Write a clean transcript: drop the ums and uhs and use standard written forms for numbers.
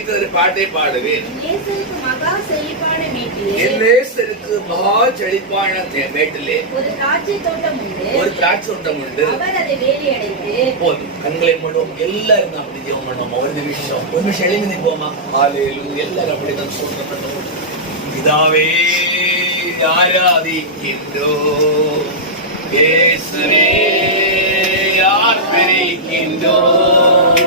வைத்து ஒரு பாட்டை பாடுவேன். நேசருக்கு மகா செழிப்பான மேட்டிலே, என் நேசருக்கு மகா செழிப்பான மேட்டிலே ஒரு திராட்சை தோட்டம் உண்டு. ஒரு திராட்சை தோட்டம் உண்டு. அவர் அதை வேலியடைத்து, போதும், கண்களை மூடுவோம். எல்லாரும் அப்படி ஜெபம் பண்ணுவோம். ஒரு நிமிஷம் எழுதி நிற்போமா? ஹalleluya. எல்லாரும் அப்படிதான் சொல்றோம். பிதாவே ஆராதிக்கின்றோம், இயேசுவே ஆர்ப்பரிக்கின்றோம்.